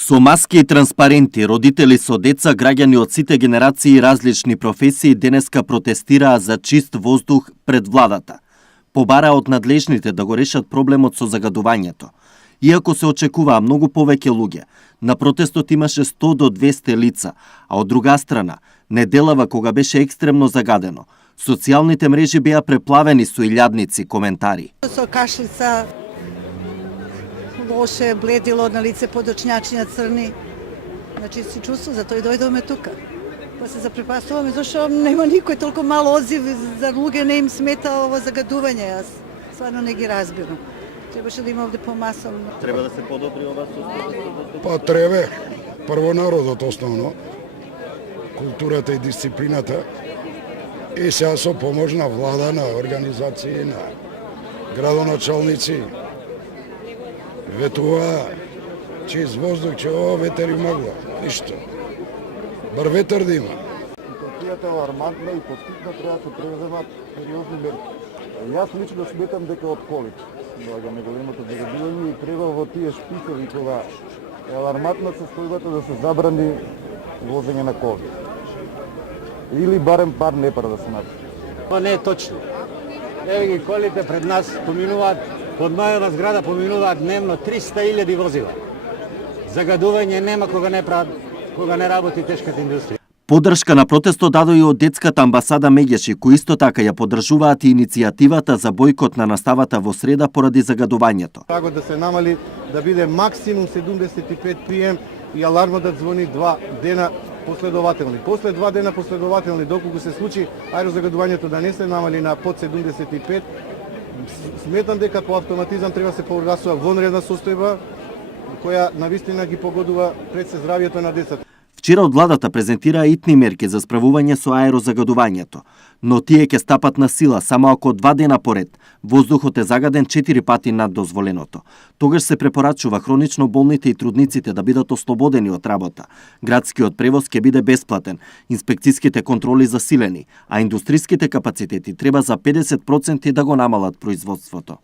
Со маски и транспаренти, родители со деца, граѓани од сите генерации и различни професии денеска протестираа за чист воздух пред владата. Побараа од надлежните да го решат проблемот со загадувањето. Иако се очекуваа многу повеќе луѓе, на протестот имаше 100 до 200 лица, а од друга страна, неделава кога беше екстремно загадено, социјалните мрежи беа преплавени со илјадници коментари. Со кашлица, лоше, бледило на лице, подочњачиња црни. Значи си чувствувам, затоа и дојдовме тука. Па се запрепастуваме, зашто нема никој толку мал одзив, за луѓе не им смета ова загадување. Јас стварно не ги разбирам. Требаше да има овде помасовно. Треба да се подобри ова состојба? Па треба. Прво народот основно, културата и дисциплината, и сега со помош на влада, на организации, на градоначалници, ветува, чист воздух, че ова ветер и магла, ништо. Бар ветер да има. Ситуацијата е алармантна и поститно треба да се преземат сериозни мерки. Јас лично сметам дека од ковид доаѓаме големото загадување и треба во тие шписови кога е алармантна состојбата да се забрани возење на ковид. Или барем пар непар да се направи. Тоа не е точно. Еве ги колите пред нас поминуваат, под мојава зграда поминуваат дневно 300.000 возила. Загадување нема кога не работи тешката индустрија. Поддршка на протестот даде и од детската амбасада Меѓеши, кои исто така ја поддржуваат и иницијативата за бојкот на наставата во среда поради загадувањето. Таго да се намали да биде максимум 75 PM и алармот да звони 2 дена последователни. После 2 дена последователни, доколку се случи аерозагадувањето да не се намали на под 75, сметам дека по автоматизам треба се прогласува вонредна состојба која навистина ги погодува пред се здравјето на децата. Вчера од владата презентираа итни мерки за справување со аерозагадувањето, но тие ќе стапат на сила само ако 2 дена поред воздухот е загаден 4 пати над дозволеното. Тогаш се препорачува хронично болните и трудниците да бидат ослободени од работа. Градскиот превоз ќе биде бесплатен, инспекцијските контроли засилени, а индустриските капацитети треба за 50% да го намалат производството.